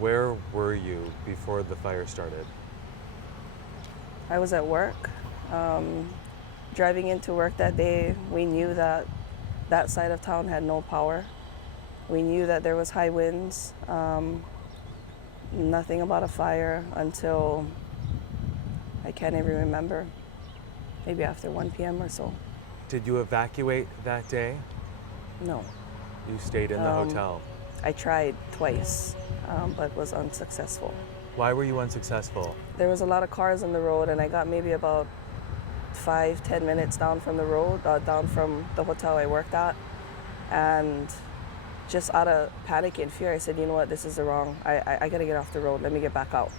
Where were you before the fire started? I was at work. Driving into work that day, we knew that that side of town had no power. We knew that there was high winds. Nothing about a fire until I can't even remember, maybe after 1 p.m. or so. Did you evacuate that day? No. You stayed in the hotel. I tried twice, but was unsuccessful. Why were you unsuccessful? There was a lot of cars on the road, and I got maybe about 5-10 minutes down from the road, down from the hotel I worked at. And just out of panic and fear, I said, you know what, this is the wrong. I gotta get off the road. Let me get back out.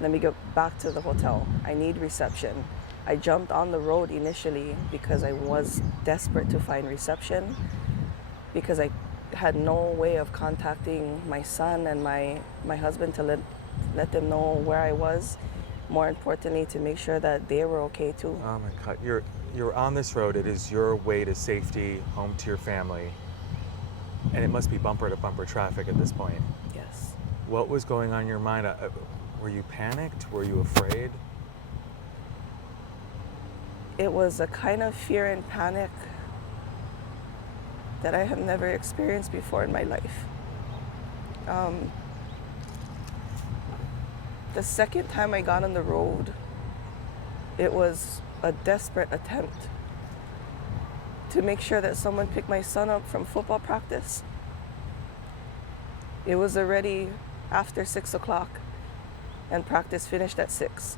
Let me go back to the hotel. I need reception. I jumped on the road initially because I was desperate to find reception, because I had no way of contacting my son and my husband to let them know where I was. More importantly, to make sure that they were okay too. Oh my God, you're on this road. It is your way to safety, home to your family. And it must be bumper to bumper traffic at this point. Yes. What was going on in your mind? Were you panicked? Were you afraid? It was a kind of fear and panic that I have never experienced before in my life. The second time I got on the road, it was a desperate attempt to make sure that someone picked my son up from football practice. It was already after 6 o'clock and practice finished at 6.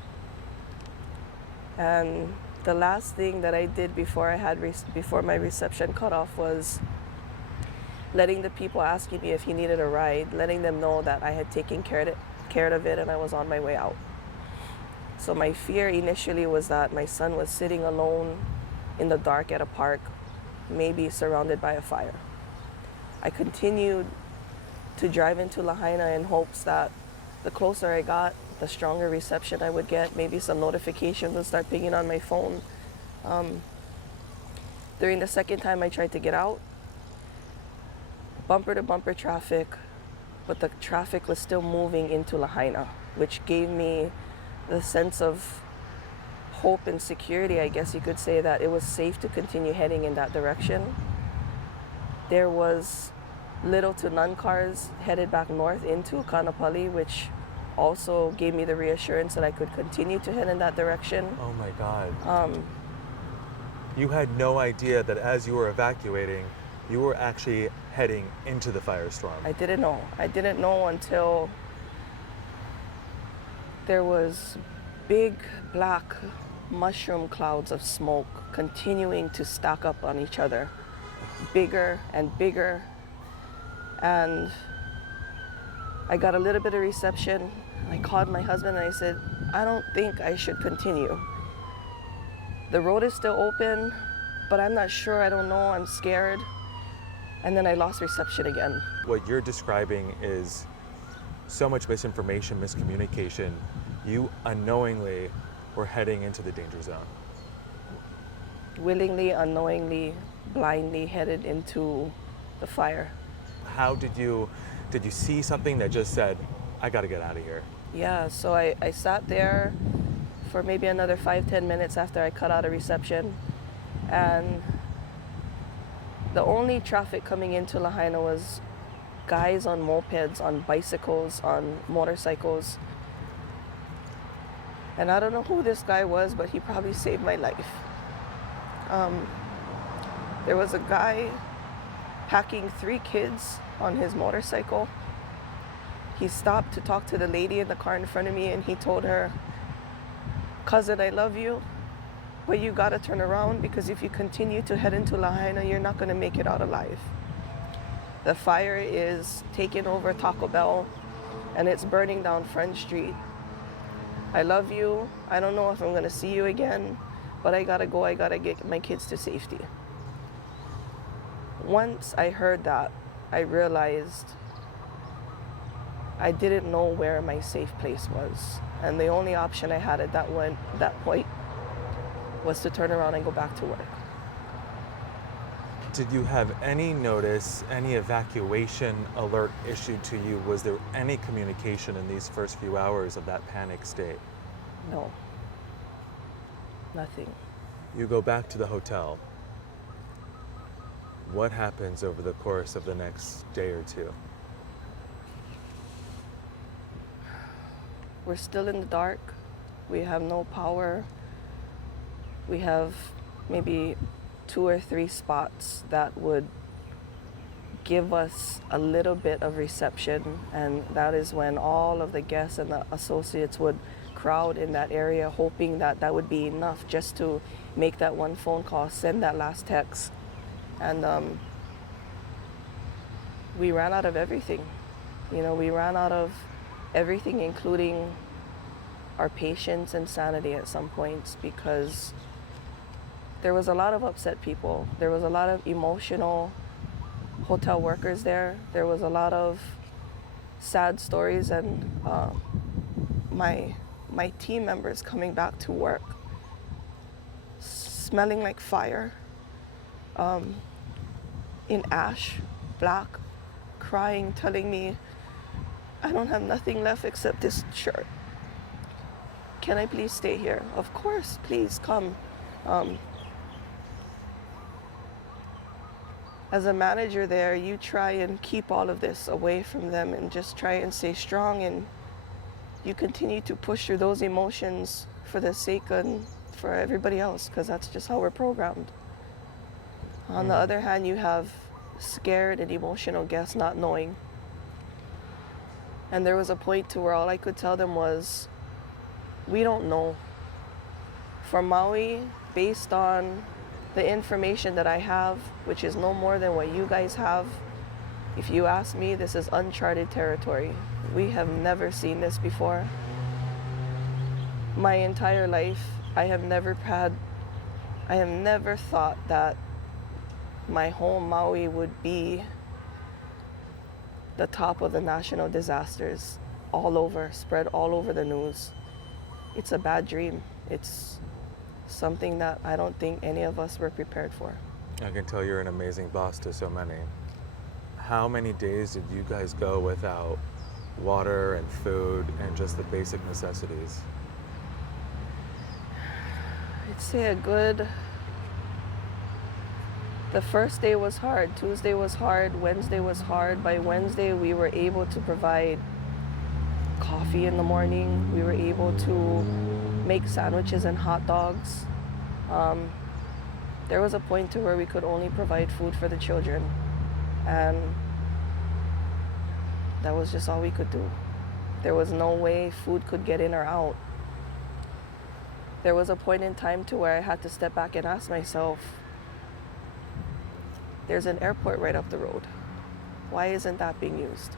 And the last thing that I did before before my reception cut off was letting the people asking me if he needed a ride, letting them know that I had taken care of it and I was on my way out. So my fear initially was that my son was sitting alone in the dark at a park, maybe surrounded by a fire. I continued to drive into Lahaina in hopes that the closer I got, the stronger reception I would get. Maybe some notifications would start pinging on my phone. During the second time I tried to get out, bumper to bumper traffic, but the traffic was still moving into Lahaina, which gave me the sense of hope and security, I guess you could say, that it was safe to continue heading in that direction. There was little to none cars headed back north into Kanapali, which also gave me the reassurance that I could continue to head in that direction. Oh my God. You had no idea that as you were evacuating, you were actually heading into the firestorm. I didn't know. I didn't know until there was big black mushroom clouds of smoke continuing to stack up on each other, bigger and bigger. And I got a little bit of reception. I called my husband and I said, I don't think I should continue. The road is still open, but I'm not sure, I don't know, I'm scared. And then I lost reception again. What you're describing is so much misinformation, miscommunication. You unknowingly were heading into the danger zone. Willingly, unknowingly, blindly headed into the fire. How did you see something that just said, I gotta get out of here? Yeah, so I sat there for maybe another 5-10 minutes after I cut out a reception, and the only traffic coming into Lahaina was guys on mopeds, on bicycles, on motorcycles. And I don't know who this guy was, but he probably saved my life. There was a guy packing 3 kids on his motorcycle. He stopped to talk to the lady in the car in front of me, and he told her, "Cousin, I love you, but you gotta turn around, because if you continue to head into Lahaina, you're not gonna make it out alive. The fire is taking over Taco Bell, and it's burning down Front Street. I love you. I don't know if I'm gonna see you again, but I gotta go. I gotta get my kids to safety." Once I heard that, I realized I didn't know where my safe place was. And the only option I had at that point was to turn around and go back to work. Did you have any notice, any evacuation alert issued to you? Was there any communication in these first few hours of that panic state? No. Nothing. You go back to the hotel. What happens over the course of the next day or two? We're still in the dark. We have no power. We have maybe 2 or 3 spots that would give us a little bit of reception, and that is when all of the guests and the associates would crowd in that area, hoping that that would be enough just to make that one phone call, send that last text. And we ran out of everything. We ran out of everything, including our patience and sanity at some points, because there was a lot of upset people. There was a lot of emotional hotel workers there. There was a lot of sad stories, and my team members coming back to work smelling like fire, in ash, black, crying, telling me, I don't have nothing left except this shirt. Can I please stay here? Of course, please come. As a manager there, you try and keep all of this away from them and just try and stay strong, and you continue to push through those emotions for the sake and for everybody else, because that's just how we're programmed. On the other hand, you have scared and emotional guests not knowing. And there was a point to where all I could tell them was, we don't know. For Maui, based on the information that I have, which is no more than what you guys have, if you ask me, this is uncharted territory. We have never seen this before. My entire life, I have never thought that my home, Maui, would be the top of the national disasters all over, spread all over the news. It's a bad dream. It's something that I don't think any of us were prepared for. I can tell you're an amazing boss to so many. How many days did you guys go without water and food and just the basic necessities? I'd say the first day was hard. Tuesday was hard. Wednesday was hard. By Wednesday, we were able to provide coffee in the morning. We were able to make sandwiches and hot dogs. There was a point to where we could only provide food for the children, and that was just all we could do. There was no way food could get in or out. There was a point in time to where I had to step back and ask myself, there's an airport right up the road. Why isn't that being used?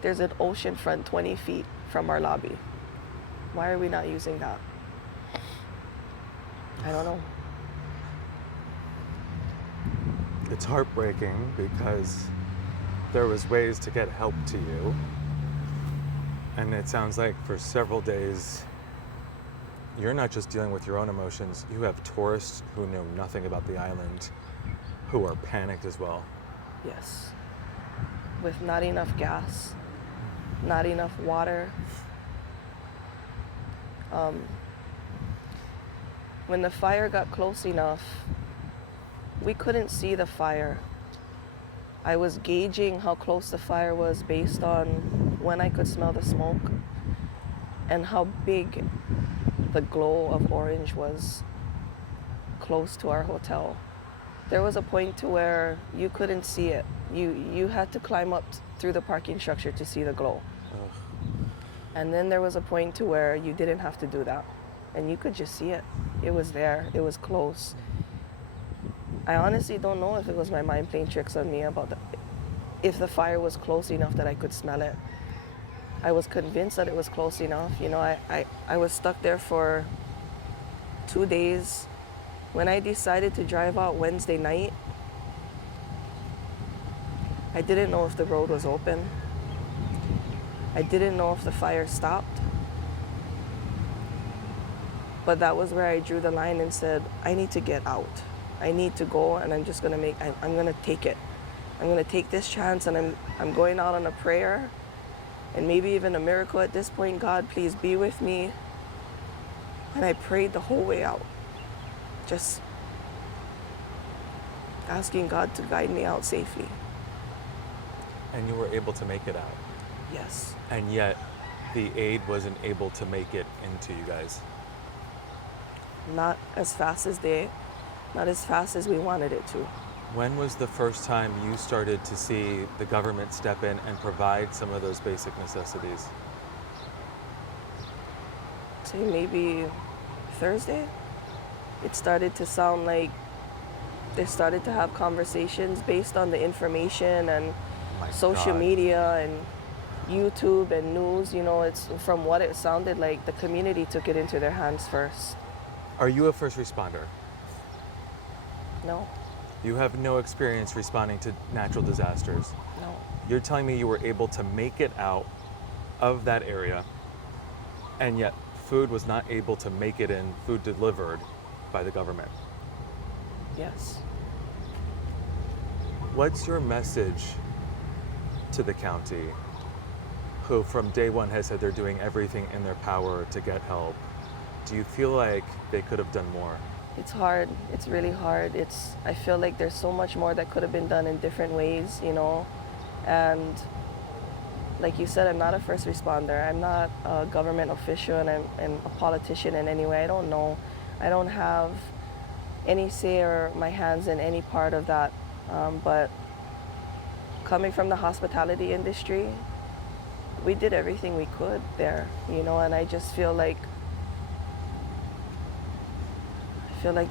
There's an ocean front 20 feet from our lobby. Why are we not using that? I don't know. It's heartbreaking because there was ways to get help to you. And it sounds like for several days, you're not just dealing with your own emotions. You have tourists who know nothing about the island who are panicked as well. Yes. With not enough gas, not enough water. When the fire got close enough, we couldn't see the fire. I was gauging how close the fire was based on when I could smell the smoke and how big the glow of orange was close to our hotel. There was a point to where you couldn't see it. You had to climb up through the parking structure to see the glow. Ugh. And then there was a point to where you didn't have to do that. And you could just see it. It was there. It was close. I honestly don't know if it was my mind playing tricks on me about if the fire was close enough that I could smell it. I was convinced that it was close enough. I was stuck there for 2 days. When I decided to drive out Wednesday night, I didn't know if the road was open. I didn't know if the fire stopped. But that was where I drew the line and said, I need to get out. I need to go, and I'm just gonna I'm gonna take it. I'm gonna take this chance, and I'm going out on a prayer, and maybe even a miracle at this point. God, please be with me. And I prayed the whole way out, just asking God to guide me out safely. And you were able to make it out. Yes. And yet the aid wasn't able to make it into you guys. Not as fast as we wanted it to. When was the first time you started to see the government step in and provide some of those basic necessities? Say maybe Thursday. It started to sound like they started to have conversations based on the information and social media and YouTube and news. You know, it's from what it sounded like, the community took it into their hands first. Are you a first responder? No. You have no experience responding to natural disasters. No. You're telling me you were able to make it out of that area, and yet food was not able to make it in, food delivered by the government. Yes. What's your message to the county, who from day one has said they're doing everything in their power to get help? Do you feel like they could have done more? It's hard. It's really hard. I feel like there's so much more that could have been done in different ways, you know. And like you said, I'm not a first responder. I'm not a government official, and I'm a politician in any way. I don't know. I don't have any say or my hands in any part of that. But coming from the hospitality industry, we did everything we could there, you know, and I just feel like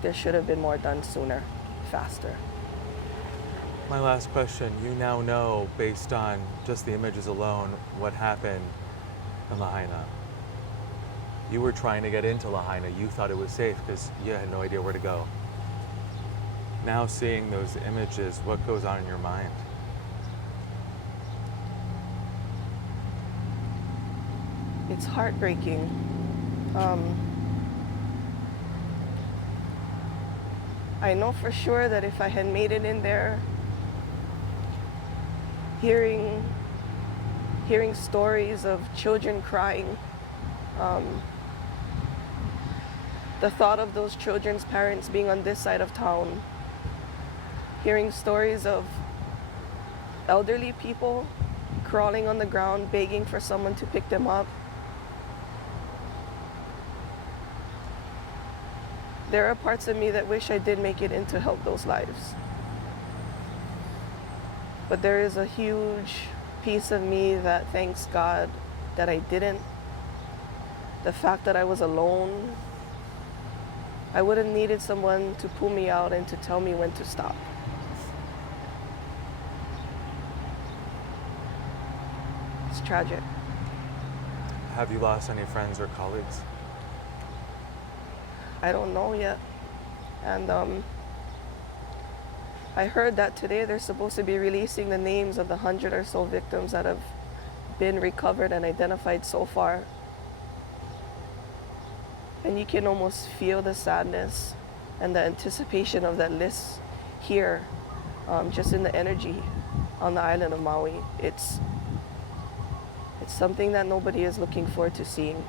there should have been more done sooner, faster. My last question, you now know, based on just the images alone, what happened in Lahaina. You were trying to get into Lahaina. You thought it was safe because you had no idea where to go. Now seeing those images, what goes on in your mind? It's heartbreaking. I know for sure that if I had made it in there, hearing stories of children crying, the thought of those children's parents being on this side of town, hearing stories of elderly people crawling on the ground, begging for someone to pick them up. There are parts of me that wish I did make it in to help those lives. But there is a huge piece of me that thanks God that I didn't. The fact that I was alone, I would have needed someone to pull me out and to tell me when to stop. It's tragic. Have you lost any friends or colleagues? I don't know yet. And I heard that today they're supposed to be releasing the names of the 100 or so victims that have been recovered and identified so far. And you can almost feel the sadness and the anticipation of that list here, just in the energy on the island of Maui. It's something that nobody is looking forward to seeing.